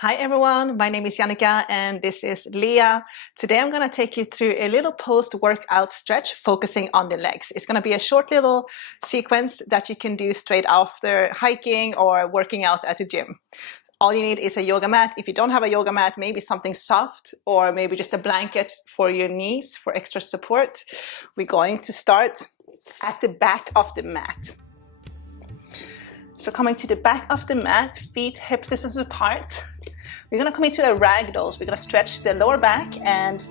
Hi everyone, my name is Jannica and this is Leah. Today I'm going to take you through a little post-workout stretch focusing on the legs. It's going to be a short little sequence that you can do straight after hiking or working out at the gym. All you need is a yoga mat. If you don't have a yoga mat, maybe something soft or maybe just a blanket for your knees for extra support. We're going to start at the back of the mat. So coming to the back of the mat, feet hip distance apart. We're going to come into a ragdoll. So we're going to stretch the lower back and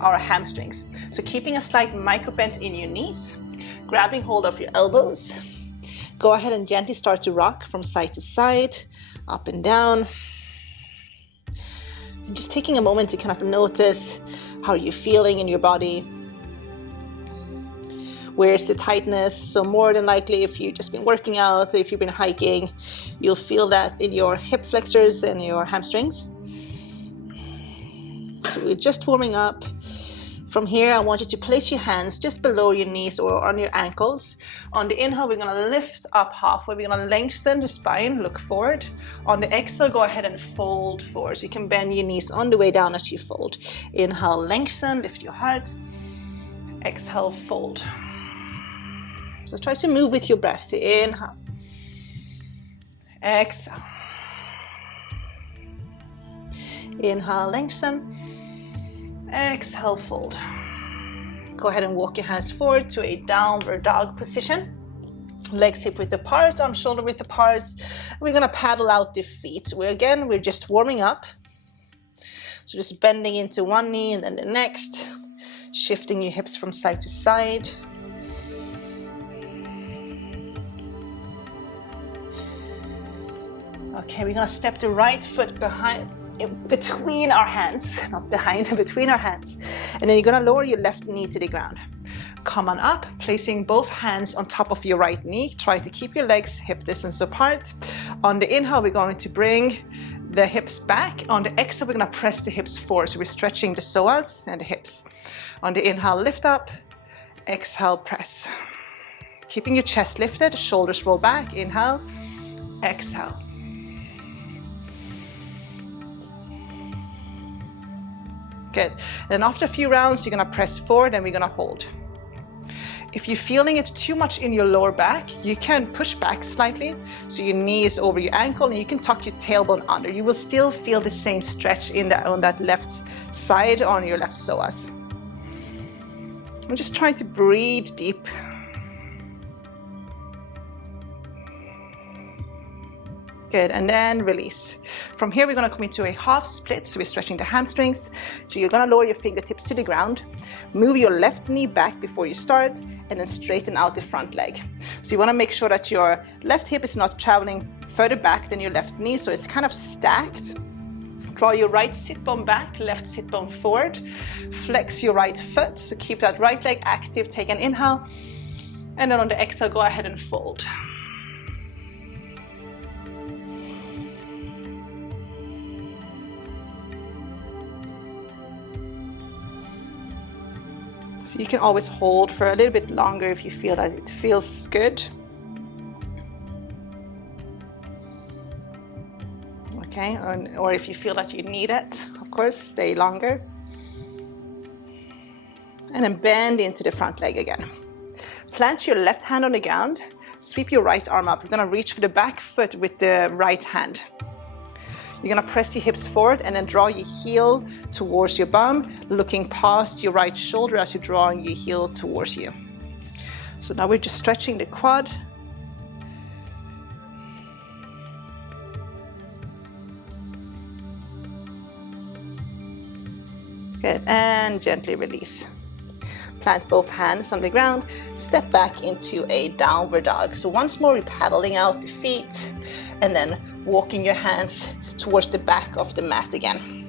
our hamstrings. So keeping a slight micro bend in your knees, grabbing hold of your elbows. Go ahead and gently start to rock from side to side, up and down. And just taking a moment to kind of notice how you're feeling in your body. Where's the tightness? So more than likely, if you've just been working out, if you've been hiking, you'll feel that in your hip flexors and your hamstrings. So we're just warming up. From here, I want you to place your hands just below your knees or on your ankles. On the inhale, we're gonna lift up halfway. We're gonna lengthen the spine, look forward. On the exhale, go ahead and fold forward. So you can bend your knees on the way down as you fold. Inhale, lengthen, lift your heart. Exhale, fold. So try to move with your breath. Inhale. Exhale. Inhale, lengthen. Exhale, fold. Go ahead and walk your hands forward to a downward dog position. Legs hip width apart, arms shoulder width apart. We're going to paddle out the feet. So we're just warming up. So just bending into one knee and then the next. Shifting your hips from side to side. Okay, we're gonna step the right foot between our hands, not behind, between our hands. And then you're gonna lower your left knee to the ground. Come on up, placing both hands on top of your right knee. Try to keep your legs hip distance apart. On the inhale, we're going to bring the hips back. On the exhale, we're gonna press the hips forward. So we're stretching the psoas and the hips. On the inhale, lift up. Exhale, press. Keeping your chest lifted, shoulders roll back. Inhale, exhale. Good. And after a few rounds, you're gonna press forward and we're gonna hold. If you're feeling it too much in your lower back, you can push back slightly. So your knee is over your ankle and you can tuck your tailbone under. You will still feel the same stretch on that left side on your left psoas. I'm just trying to breathe deep. Good, and then release. From here, we're gonna come into a half split, so we're stretching the hamstrings. So you're gonna lower your fingertips to the ground, move your left knee back before you start, and then straighten out the front leg. So you wanna make sure that your left hip is not traveling further back than your left knee, so it's kind of stacked. Draw your right sit bone back, left sit bone forward. Flex your right foot, so keep that right leg active. Take an inhale, and then on the exhale, go ahead and fold. So you can always hold for a little bit longer if you feel that it feels good. Okay, or if you feel that you need it, of course, stay longer. And then bend into the front leg again. Plant your left hand on the ground, sweep your right arm up. You're gonna reach for the back foot with the right hand. You're gonna press your hips forward and then draw your heel towards your bum, looking past your right shoulder as you're drawing your heel towards you. So now we're just stretching the quad. Good, and gently release. Plant both hands on the ground, step back into a downward dog. So once more, we're paddling out the feet and then walking your hands towards the back of the mat again.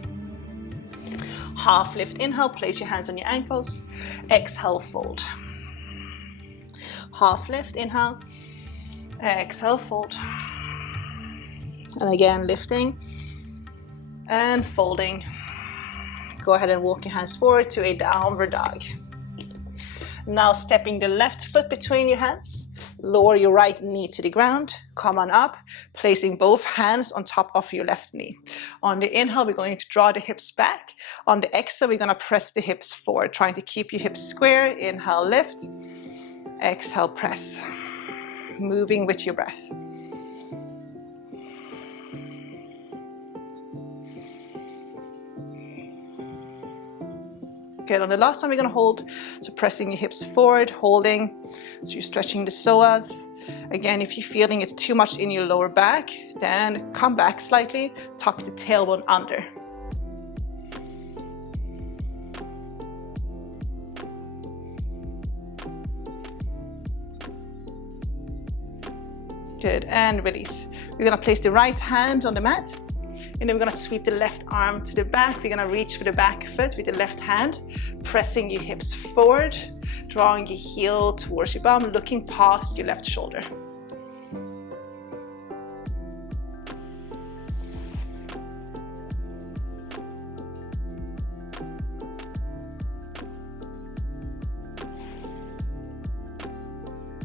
Half lift, inhale, place your hands on your ankles. Exhale, fold. Half lift, inhale. Exhale, fold. And again, lifting and folding. Go ahead and walk your hands forward to a downward dog. Now stepping the left foot between your hands, lower your right knee to the ground, come on up, placing both hands on top of your left knee. On the inhale, we're going to draw the hips back. On the exhale, we're going to press the hips forward, trying to keep your hips square. Inhale, lift. Exhale, press. Moving with your breath. Good, on the last time we're going to hold, so pressing your hips forward, holding, so you're stretching the psoas. Again, if you're feeling it too much in your lower back, then come back slightly, tuck the tailbone under. Good, and release. We're going to place the right hand on the mat. And then we're going to sweep the left arm to the back. We're going to reach for the back foot with the left hand, pressing your hips forward, drawing your heel towards your bum, looking past your left shoulder.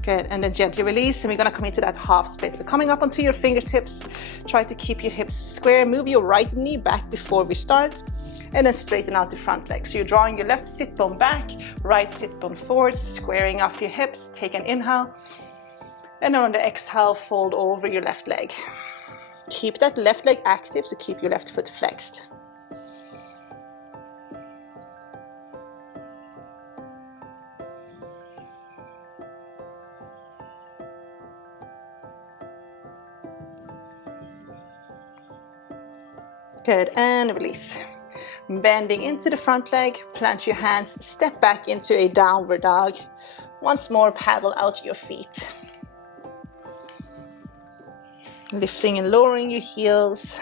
Good, and then gently release, and we're gonna come into that half split. So coming up onto your fingertips, try to keep your hips square, move your right knee back before we start, and then straighten out the front leg. So you're drawing your left sit bone back, right sit bone forward, squaring off your hips, take an inhale, and then on the exhale, fold over your left leg. Keep that left leg active, so keep your left foot flexed. Good, and release. Bending into the front leg, plant your hands, step back into a downward dog. Once more, paddle out your feet. Lifting and lowering your heels.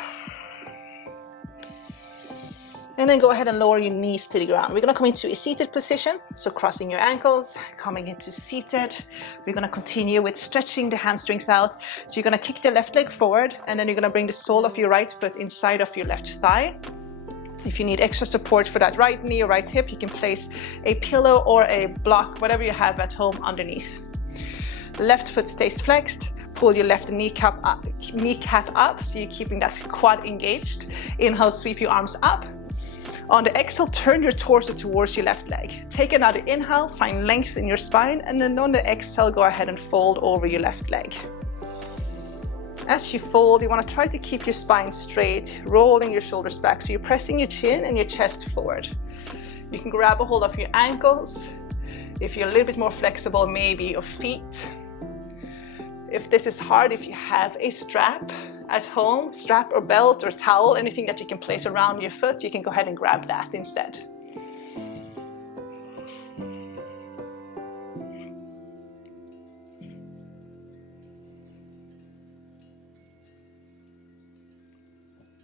And then go ahead and lower your knees to the ground. We're gonna come into a seated position, so crossing your ankles, coming into seated. We're gonna continue with stretching the hamstrings out. So you're gonna kick the left leg forward, and then you're gonna bring the sole of your right foot inside of your left thigh. If you need extra support for that right knee or right hip, you can place a pillow or a block, whatever you have at home, underneath. Left foot stays flexed. Pull your left kneecap up, so you're keeping that quad engaged. Inhale, sweep your arms up. On the exhale, turn your torso towards your left leg. Take another inhale, find length in your spine, and then on the exhale, go ahead and fold over your left leg. As you fold, you want to try to keep your spine straight, rolling your shoulders back, so you're pressing your chin and your chest forward. You can grab a hold of your ankles. If you're a little bit more flexible, maybe your feet. If this is hard, if you have a strap at home, strap or belt or towel, anything that you can place around your foot, you can go ahead and grab that instead.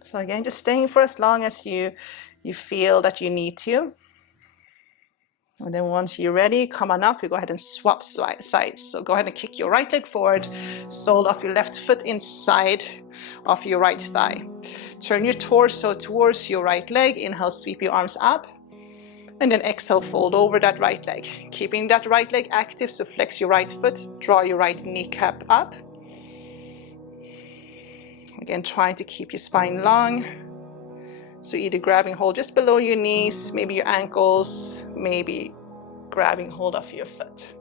So again, just staying for as long as you feel that you need to. And then once you're ready, come on up, you go ahead and swap sides. So go ahead and kick your right leg forward, sole of your left foot inside of your right thigh. Turn your torso towards your right leg, inhale, sweep your arms up, and then exhale, fold over that right leg. Keeping that right leg active, so flex your right foot, draw your right kneecap up. Again, trying to keep your spine long. So either grabbing hold just below your knees, maybe your ankles, maybe grabbing hold of your foot.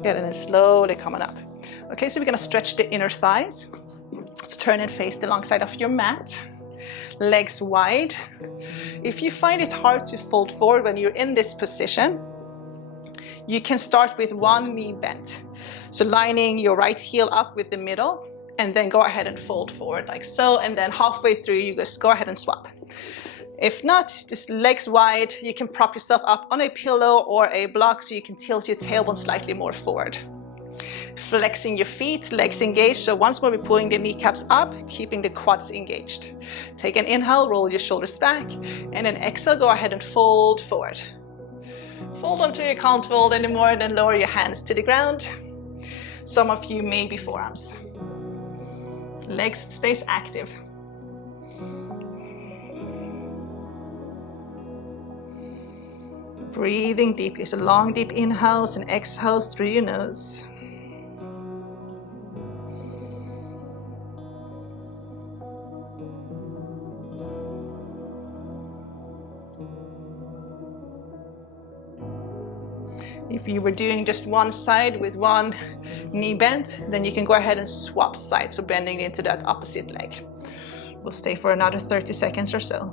Good, and then slowly coming up. Okay, so we're gonna stretch the inner thighs. So turn and face the long side of your mat. Legs wide. If you find it hard to fold forward when you're in this position, you can start with one knee bent. So lining your right heel up with the middle, and then go ahead and fold forward like so, and then halfway through, you just go ahead and swap. If not, just legs wide, you can prop yourself up on a pillow or a block so you can tilt your tailbone slightly more forward. Flexing your feet, legs engaged. So once more, we're pulling the kneecaps up, keeping the quads engaged. Take an inhale, roll your shoulders back, and then exhale, go ahead and fold forward. Fold until you can't fold anymore, then lower your hands to the ground. Some of you may be forearms. Legs stays active. Breathing deeply, so long deep inhales and exhales through your nose. If you were doing just one side with one knee bent, then you can go ahead and swap sides, so bending into that opposite leg. We'll stay for another 30 seconds or so.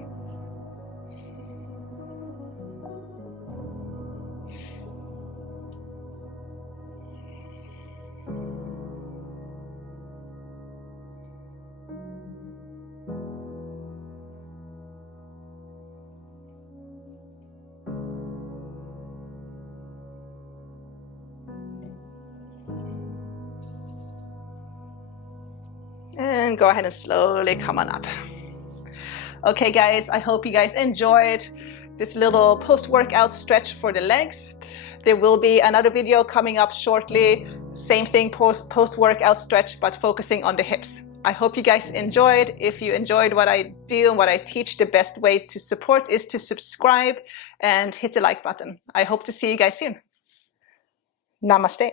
And go ahead and slowly come on up. Okay guys, I hope you guys enjoyed this little post-workout stretch for the legs. There will be another video coming up shortly, same thing, post-workout stretch, but focusing on the hips. I hope you guys enjoyed. If you enjoyed what I do and what I teach, the best way to support is to subscribe and hit the like button. I hope to see you guys soon. Namaste.